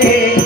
de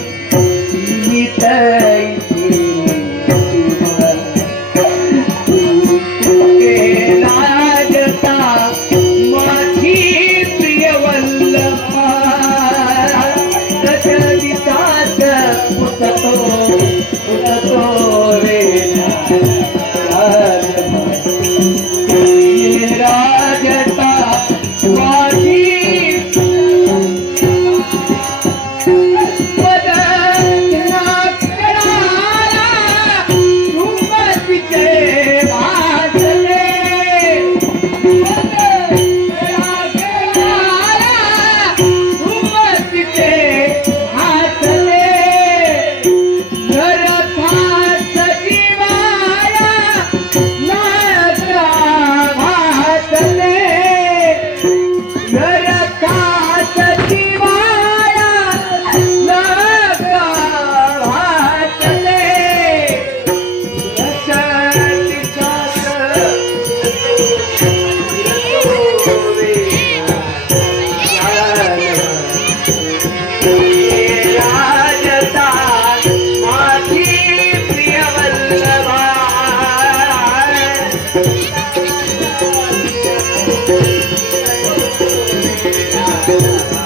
Ah, ah,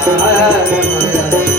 ah, ah, ah.